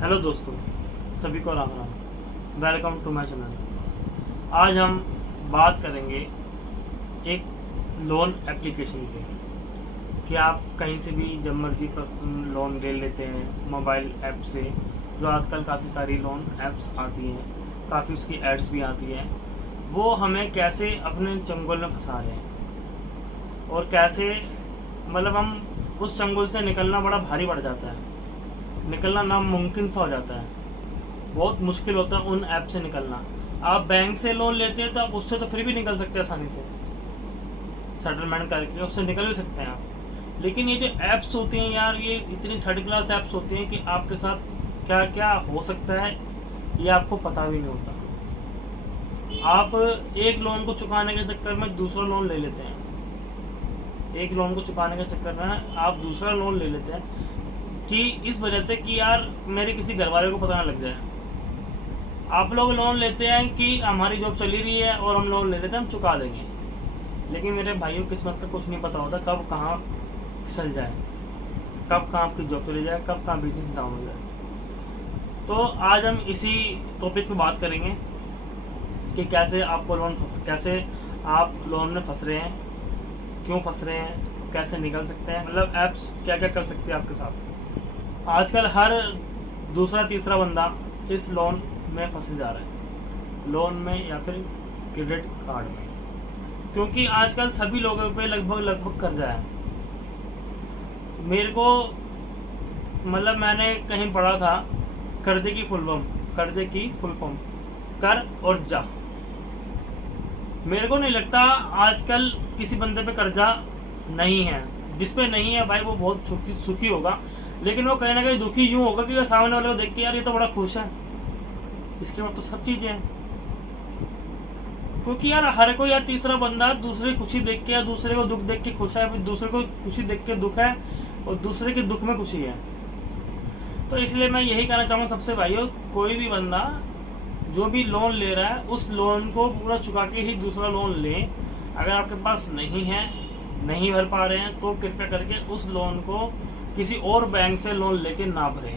Hello दोस्तों, सभी को Ram Ram. Welcome to my channel. आज हम बात करेंगे एक लोन एप्लीकेशन पे कि आप कहीं से भी जब मर्जी पर्सनल लोन ले लेते हैं मोबाइल ऐप से। जो आजकल काफ़ी सारी लोन ऐप्स आती हैं, काफ़ी उसकी एड्स भी आती हैं। वो हमें कैसे अपने चंगुल में फंसा रहे हैं और कैसे मतलब हम उस चंगुल से निकलना बड़ा भारी पड़ जाता है, निकलना नामुमकिन सा हो जाता है। बहुत मुश्किल होता है उन ऐप से निकलना। आप बैंक से लोन लेते हैं तो आप उससे तो फिर भी निकल सकते हैं आसानी से, सेटलमेंट करके उससे निकल भी सकते हैं आप। लेकिन ये जो ऐप्स होती हैं यार, ये इतनी थर्ड क्लास ऐप्स होती हैं कि आपके साथ क्या क्या हो सकता है ये आपको पता भी नहीं होता। आप एक लोन को चुकाने के चक्कर में दूसरा लोन ले लेते हैं, एक लोन को चुकाने के चक्कर में आप दूसरा लोन ले लेते हैं कि इस वजह से कि यार मेरे किसी घर वाले को पता ना लग जाए। आप लोग लोन लेते हैं कि हमारी जॉब चली रही है और हम लोन ले लेते हैं, हम चुका देंगे। लेकिन मेरे भाइयों, किस्मत का कुछ नहीं पता होता, कब कहाँ फिसल जाए, कब कहाँ आपकी जॉब चली जाए, कब कहाँ बिजनेस डाउन हो जाए। तो आज हम इसी टॉपिक पे बात करेंगे कि कैसे कैसे आप लोन में फंस रहे हैं, क्यों फंस रहे हैं, कैसे निकल सकते हैं, मतलब ऐप्स क्या क्या कर सकती है आपके साथ। आजकल हर दूसरा तीसरा बंदा इस लोन में फंसे जा रहा है, लोन में या फिर क्रेडिट कार्ड में, क्योंकि आजकल सभी लोगों पे लगभग कर्जा है। मेरे को मतलब मैंने कहीं पढ़ा था कर्जे की फुल फॉर्म कर और जा। मेरे को नहीं लगता आजकल किसी बंदे पे कर्जा नहीं है। जिस पे नहीं है भाई वो बहुत सुखी होगा, लेकिन वो कहीं ना कहीं दुखी यूं होगा कि सामने वाले को देख के यार ये तो बड़ा खुश है, इसके बाद तो सब चीजें हैं। क्योंकि यार हर कोई यार तीसरा बंदा दूसरे की खुशी देख के या दूसरे को दुख देख के खुश है, फिर दूसरे को खुशी देख के दुख है और दूसरे के दुख में खुशी है। तो इसलिए मैं यही कहना चाहूँगा सबसे भाइयों, कोई भी बंदा जो भी लोन ले रहा है उस लोन को पूरा चुका के ही दूसरा लोन ले। अगर आपके पास नहीं है, नहीं भर पा रहे हैं, तो कृपया करके उस लोन को किसी और बैंक से लोन लेके ना भरें।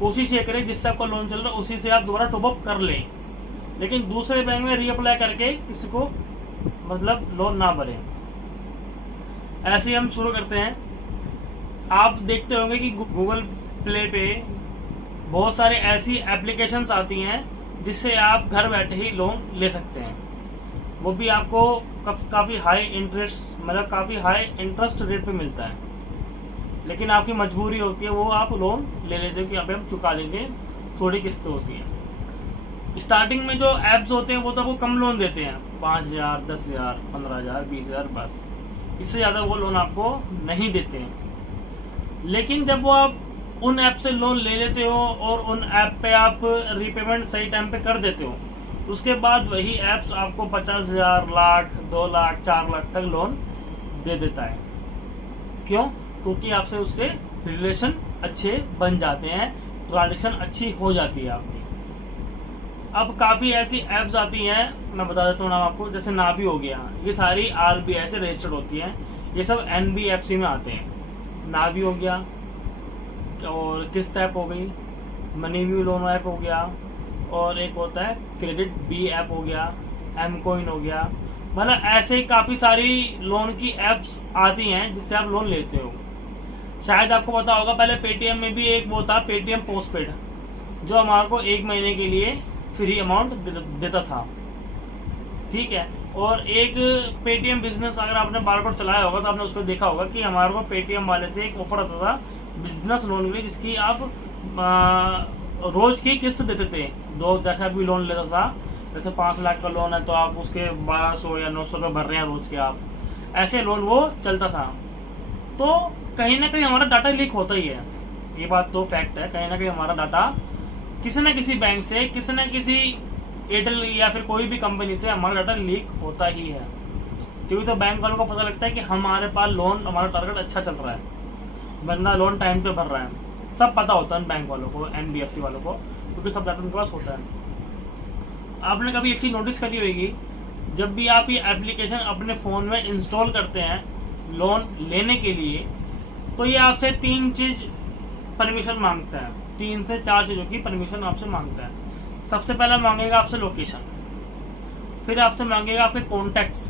कोशिश ये करें जिससे आपका लोन चल रहा है उसी से आप दोबारा टॉपअप कर लें, लेकिन दूसरे बैंक में रीअप्लाई करके किसी को मतलब लोन ना भरें। ऐसे ही हम शुरू करते हैं। आप देखते होंगे कि गूगल प्ले पे बहुत सारे ऐसी एप्लीकेशंस आती हैं जिससे आप घर बैठे ही लोन ले सकते हैं। वो भी आपको काफ़ी हाई इंटरेस्ट रेट पे मिलता है, लेकिन आपकी मजबूरी होती है, वो आप लोन ले लेते हो कि अभी हम चुका देंगे, थोड़ी किस्तें होती हैं। स्टार्टिंग में जो ऐप्स होते हैं वो तो वो कम लोन देते हैं, 5,000, 10,000, 15,000, 20,000, बस। इससे ज़्यादा वो लोन आपको नहीं देते हैं। लेकिन जब वो आप उन ऐप से लोन ले लेते हो और उन ऐप पे आप रीपेमेंट सही टाइम पे कर देते हो, उसके बाद वही ऐप्स आपको 50,000, लाख, 2 लाख, 4 लाख तक लोन दे देता है। क्यों? क्योंकि आपसे उससे रिलेशन अच्छे बन जाते हैं, ट्रांजेक्शन अच्छी हो जाती है आपकी। अब काफ़ी ऐसी ऐप्स आती हैं, मैं बता देता हूँ नाम आपको, जैसे नावी हो गया, ये सारी RBI से रजिस्टर्ड होती हैं, ये सब NBFC में आते हैं। नावी हो गया और किस्त ऐप हो गई, मनी व्यू लोन ऐप हो गया, और एक होता है क्रेडिट बी ऐप हो गया, M-Coin हो गया। मतलब ऐसे काफ़ी सारी लोन की ऐप्स आती हैं जिससे आप लोन लेते हो। शायद आपको पता होगा पहले पेटीएम में भी एक वो था, पेटीएम पोस्टपेड, जो हमारे को 1 महीने के लिए फ्री अमाउंट देता था, ठीक है। और एक पेटीएम बिजनेस, अगर आपने बार चलाया होगा तो आपने उस पर देखा होगा कि हमारे को पेटीएम वाले से एक ऑफर आता था बिजनेस लोन के लिए, जिसकी आप रोज की किस्त देते थे। जैसे आप भी लोन लेता था, जैसे 5 लाख का लोन है तो आप उसके 1200 या 900 रुपये भर रहे हैं रोज के, आप ऐसे लोन वो चलता था। तो कहीं ना कहीं हमारा डाटा लीक होता ही है, ये बात तो फैक्ट है। कहीं ना कहीं हमारा डाटा किसी न किसी बैंक से, किसी न किसी एयरटेल या फिर कोई भी कंपनी से हमारा डाटा लीक होता ही है। क्योंकि तो बैंक वालों को पता लगता है कि हमारे पास लोन, हमारा टारगेट अच्छा चल रहा है, बंदा लोन टाइम पे भर रहा है, सब पता होता है बैंक वालों को, NBFC वालों को, क्योंकि सब डाटा उनके पास होता है। आपने कभी एक चीज़ नोटिस करी होगी, जब भी आप ये एप्लीकेशन अपने फ़ोन में इंस्टॉल करते हैं लोन लेने के लिए, तो ये आपसे 3 चीज़ परमिशन मांगता है, 3 से 4 चीज़ों की परमिशन आपसे मांगता है। सबसे पहला मांगेगा आपसे लोकेशन, फिर आपसे मांगेगा आपके कॉन्टैक्ट्स,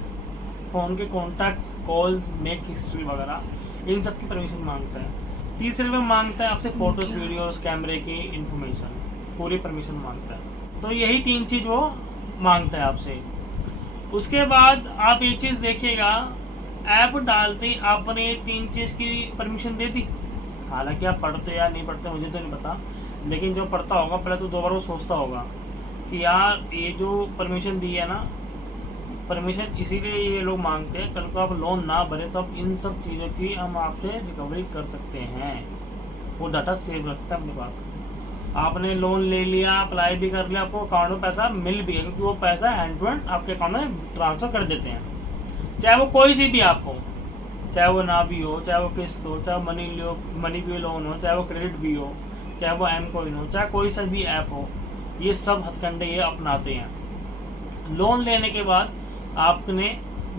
फ़ोन के कॉन्टैक्ट्स, कॉल्स, मेक हिस्ट्री वगैरह, इन सब की परमिशन मांगता है। तीसरे में मांगता है आपसे फ़ोटोज़, वीडियोज़, कैमरे की इंफॉर्मेशन, पूरी परमिशन मांगता है। तो यही 3 चीज़ वो मांगता है आपसे। उसके बाद आप एक चीज़ देखिएगा, ऐप डालते ही आपने 3 चीज़ की परमिशन दे दी। हालांकि आप पढ़ते या नहीं पढ़ते मुझे तो नहीं पता, लेकिन जो पढ़ता होगा पहले तो 2 बार वो सोचता होगा कि यार ये जो परमिशन दी है ना, परमिशन इसीलिए ये लोग मांगते हैं, कल को आप लोन ना भरे तो आप इन सब चीज़ों की हम आपसे रिकवरी कर सकते हैं। वो डाटा सेव रखता है अपने पास। आपने लोन ले लिया, अप्लाई भी कर लिया, आपको अकाउंट में पैसा मिल भी है, क्योंकि वो पैसा हैंड टू हैंड आपके अकाउंट में ट्रांसफर कर देते हैं। चाहे वो कोई सी भी आपको, चाहे वो ना भी हो, चाहे वो किस्त हो, चाहे मनी भी लोन हो, चाहे वो क्रेडिट भी हो, चाहे वो एम कॉइन हो, चाहे कोई सा भी ऐप हो, ये सब हथकंडे ये अपनाते हैं। लोन लेने के बाद आपने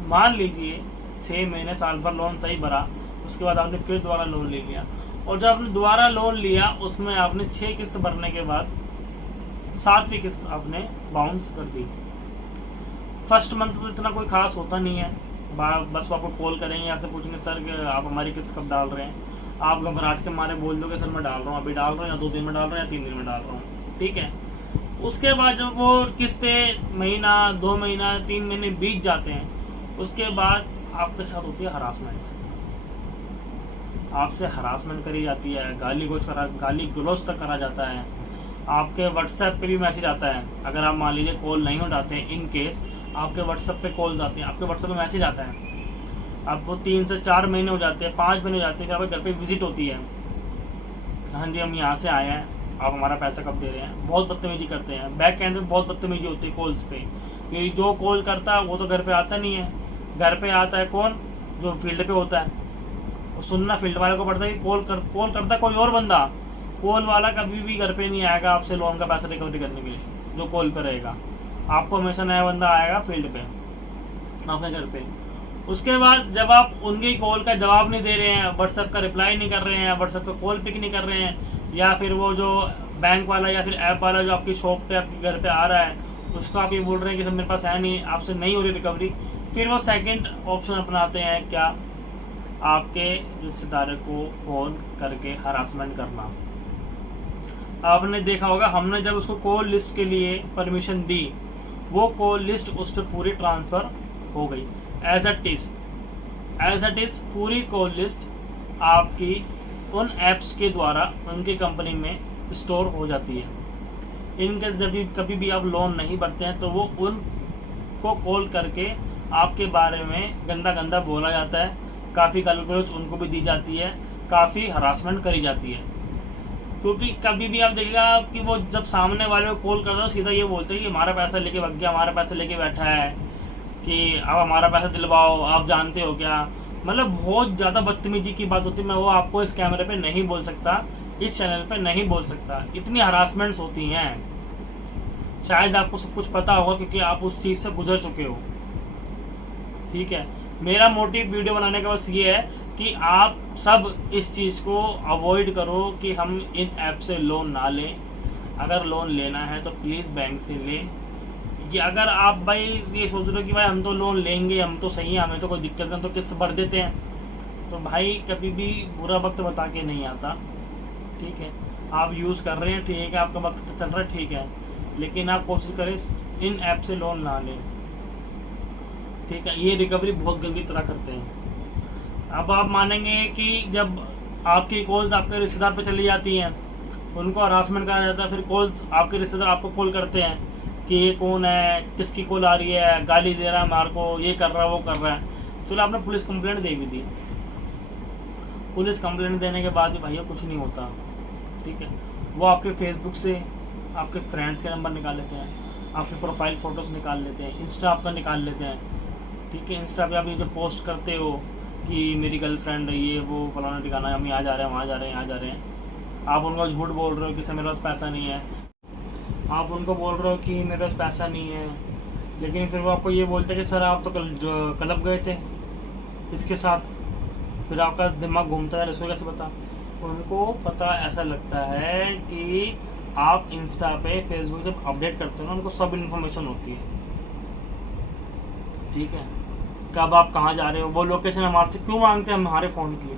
मान लीजिए 6 महीने साल भर लोन सही भरा, उसके बाद आपने फिर दोबारा लोन ले लिया, और जब आपने दोबारा लोन लिया उसमें आपने 6 किस्त भरने के बाद 7वीं किस्त आपने बाउंस कर दी। फर्स्ट मंथ तो इतना कोई खास होता नहीं है, बस वो आपको कॉल करेंगे, आपसे पूछेंगे सर आप हमारी किस्त कब डाल रहे हैं। आप घबराहट के मारे बोल दोगे सर मैं डाल रहा हूँ, अभी डाल रहा हूँ, या 2 दिन में डाल रहा हूँ, या 3 दिन में डाल रहा हूँ, ठीक है। उसके बाद जब वो किस्तें महीना, 2 महीना, 3 महीने बीत जाते हैं, उसके बाद आपके साथ होती है हरासमेंट। आपसे हरासमेंट करी जाती है, गाली गलौज तक करा जाता है। आपके व्हाट्सएप पे भी मैसेज आता है, अगर आप मान लीजिए कॉल नहीं उठाते हैं, इन केस आपके व्हाट्सएप पे कॉल्स आती हैं, आपके व्हाट्सएप पे मैसेज आता है। अब वो 3 से 4 महीने हो जाते हैं, 5 महीने हो जाते हैं, फिर आपके घर पे विजिट होती है, हाँ जी हम यहाँ से आए हैं, आप हमारा पैसा कब दे रहे हैं। बहुत बदतमीजी करते हैं, बैक एंड में बहुत बदतमीजी होती है कॉल्स पे, क्योंकि जो कॉल करता है वो तो घर पे आता नहीं है। घर पे आता है कौन, जो फील्ड पे होता है, वो सुनना फील्ड वाले को पड़ता है कि कॉल करता कोई और बंदा। कॉल वाला कभी भी घर पे नहीं आएगा आपसे लोन का पैसा रिकवरी करने के लिए, जो कॉल पे रहेगा। आपको हमेशा नया बंदा आएगा फील्ड पे अपने घर पे। उसके बाद जब आप उनकी कॉल का जवाब नहीं दे रहे हैं, व्हाट्सएप का रिप्लाई नहीं कर रहे हैं, व्हाट्सएप का कॉल पिक नहीं कर रहे हैं, या फिर वो जो बैंक वाला या फिर ऐप वाला जो आपकी शॉप पे आपके घर पे आ रहा है उसको आप ये बोल रहे हैं कि सर मेरे पास है नहीं, आपसे नहीं हो रही रिकवरी, फिर वो सेकंड ऑप्शन अपनाते हैं क्या, आपके रिश्तेदारों को फ़ोन करके हरासमेंट करना। आपने देखा होगा, हमने जब उसको कॉल लिस्ट के लिए परमिशन दी, वो कॉल लिस्ट उस पर पूरी ट्रांसफ़र हो गई एज इट इज़। पूरी कॉल लिस्ट आपकी उन ऐप्स के द्वारा उनकी कंपनी में स्टोर हो जाती है। इनके जब कभी भी आप लोन नहीं भरते हैं तो वो उनको कॉल करके आपके बारे में गंदा बोला जाता है, काफ़ी गाली गलौज उनको भी दी जाती है, काफ़ी हरासमेंट करी जाती है। क्योंकि कभी भी आप देखिएगा कि वो जब सामने वाले को कॉल करते हो सीधा ये बोलते हैं कि हमारा पैसा लेके भाग गया, हमारा पैसा लेके बैठा है, कि अब हमारा पैसा दिलवाओ, आप जानते हो क्या। मतलब बहुत ज़्यादा बदतमीजी की बात होती है। मैं वो आपको इस कैमरे पे नहीं बोल सकता, इस चैनल पे नहीं बोल सकता, इतनी हरासमेंट्स होती हैं। शायद आपको सब कुछ पता होगा क्योंकि आप उस चीज़ से गुजर चुके हो, ठीक है। मेरा मोटिव वीडियो बनाने का बस ये है कि आप सब इस चीज़ को अवॉइड करो कि हम इन ऐप से लोन ना लें। अगर लोन लेना है तो प्लीज़ बैंक से लें। कि अगर आप भाई ये सोच रहे हो कि भाई हम तो लोन लेंगे, हम तो सही है, हमें तो कोई दिक्कत नहीं, तो किस्त भर देते हैं, तो भाई कभी भी बुरा वक्त बता के नहीं आता, ठीक है। आप यूज़ कर रहे हैं, ठीक है, आपका वक्त तो चल रहा है, ठीक है, लेकिन आप कोशिश करें इन ऐप से लोन ना लें, ठीक है। ये रिकवरी बहुत गंदी तरह करते हैं। अब आप मानेंगे कि जब आपकी कॉल्स आपके रिश्तेदार पे चली जाती हैं, उनको हरासमेंट करा जाता है, फिर कॉल्स आपके रिश्तेदार आपको कॉल करते हैं कि ये कौन है, किसकी कॉल आ रही है, गाली दे रहा है हमारे को, ये कर रहा है, वो कर रहा है। चलो आपने पुलिस कंप्लेंट दे भी दी, पुलिस कंप्लेंट देने के बाद भी भैया कुछ नहीं होता, ठीक है। वो आपके फेसबुक से आपके फ्रेंड्स के नंबर निकाल लेते हैं, आपके प्रोफाइल फ़ोटोज़ निकाल लेते हैं, इंस्टा आपका निकाल लेते हैं, ठीक है। इंस्टा पे आप ये जो पोस्ट करते हो कि मेरी गर्लफ्रेंड ये वो फलाना ठिकाना, हम यहाँ जा रहे हैं, वहाँ जा रहे हैं, यहाँ जा रहे हैं, आप उनको झूठ बोल रहे हो कि सर मेरे पास पैसा नहीं है, आप उनको बोल रहे हो कि मेरे पास पैसा नहीं है, लेकिन फिर वो आपको ये बोलते हैं कि सर आप तो क्लब गए थे इसके साथ। फिर आपका दिमाग घूमता है, इसको कैसे पता। उनको पता ऐसा लगता है कि आप इंस्टा पे फेसबुक जब अपडेट करते हो ना, उनको सब इन्फॉर्मेशन होती है, ठीक है। कब आप कहाँ जा रहे हो, वो लोकेशन हमारे से क्यों मांगते हैं हमारे फ़ोन की?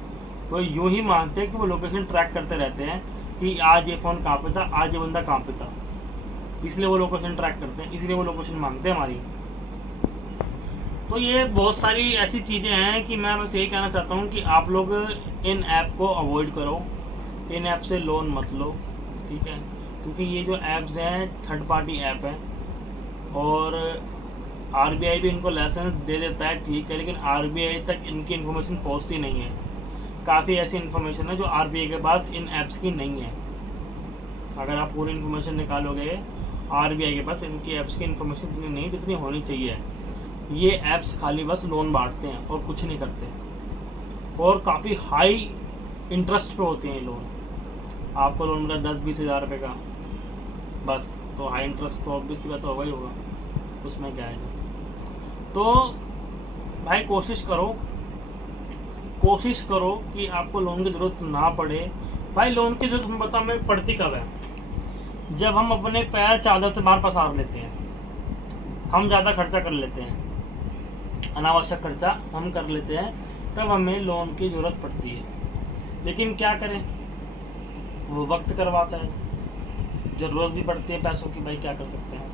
वो यूं ही मांगते हैं कि वो लोकेशन ट्रैक करते रहते हैं कि आज ये फ़ोन कहाँ पे था, आज ये बंदा कहाँ पे था, इसलिए वो लोकेशन ट्रैक करते हैं, इसलिए वो लोकेशन मांगते हैं हमारी। तो ये बहुत सारी ऐसी चीज़ें हैं कि मैं बस यही कहना चाहता हूँ कि आप लोग इन ऐप को अवॉइड करो, इन ऐप से लोन मत लो, ठीक है। क्योंकि ये जो ऐप्स हैं थर्ड पार्टी ऐप हैं, और आरबीआई भी इनको लाइसेंस दे देता है, ठीक है, लेकिन आरबीआई तक इनकी इन्फॉर्मेशन पहुंचती नहीं है। काफ़ी ऐसी इन्फॉर्मेशन है जो आरबीआई के पास इन ऐप्स की नहीं है। अगर आप पूरी इन्फॉर्मेशन निकालोगे, आरबीआई के पास इनकी ऐप्स की इन्फॉर्मेशन इतनी नहीं जितनी होनी चाहिए। ये ऐप्स खाली बस लोन बांटते हैं और कुछ नहीं करते, और काफ़ी हाई इंटरेस्ट पे होते हैं ये लोन। आपको लोन मिला 10-20 हज़ार रुपये का, बस, तो हाई इंटरेस्ट तो ऑब्वियसली बात होगा ही होगा, उसमें क्या है। तो भाई कोशिश करो कि आपको लोन की ज़रूरत ना पड़े। भाई लोन की ज़रूरत हमें पता हमें पड़ती कब है? जब हम अपने पैर चादर से बाहर पसार लेते हैं, हम ज़्यादा खर्चा कर लेते हैं, अनावश्यक खर्चा हम कर लेते हैं, तब हमें लोन की ज़रूरत पड़ती है। लेकिन क्या करें, वो वक्त करवाता है, ज़रूरत भी पड़ती है पैसों की, भाई क्या कर सकते हैं।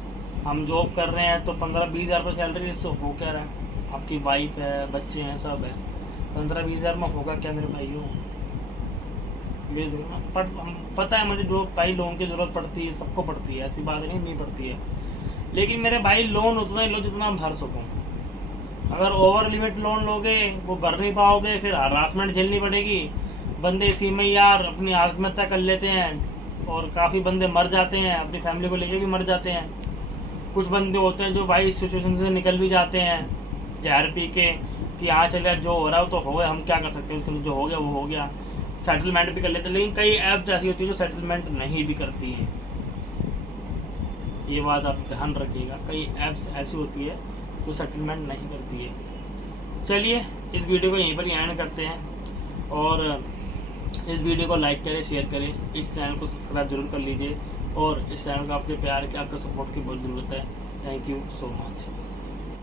हम जॉब कर रहे हैं तो 15-20 हज़ार रुपये सैलरी, इससे हो क्या रहा है? आपकी वाइफ है, बच्चे हैं, सब है, 15-20 हज़ार में होगा क्या मेरे भाइयों? ये पता है मुझे, जो भाई लोन की ज़रूरत पड़ती है, सबको पड़ती है, ऐसी बात नहीं पड़ती है। लेकिन मेरे भाई लोन उतना ही लो जितना हम भर सकूँ। अगर ओवर लिमिट लोन लोगे, वो भर नहीं पाओगे, फिर हरासमेंट झेलनी पड़ेगी। बंदे इसी में यार अपनी आत्महत्या कर लेते हैं, और काफ़ी बंदे मर जाते हैं, अपनी फैमिली को लेके भी मर जाते हैं। कुछ बंदे होते हैं जो भाई इस सिचुएशन से निकल भी जाते हैं जहर पी के, कि हाँ चलिए जो हो रहा है तो हो गया, हम क्या कर सकते हैं, उसके जो हो गया वो हो गया, सेटलमेंट भी कर लेते हैं। लेकिन कई ऐप्स ऐसी होती है जो सेटलमेंट नहीं भी करती है, ये बात आप ध्यान रखिएगा। कई ऐप्स ऐसी होती है जो सेटलमेंट नहीं करती है। चलिए इस वीडियो को यहीं पर एंड करते हैं, और इस वीडियो को लाइक करें, शेयर करें, इस चैनल को सब्सक्राइब जरूर कर लीजिए, और इस चैनल को आपके प्यार के, आपके सपोर्ट की बहुत ज़रूरत है। Thank you so much.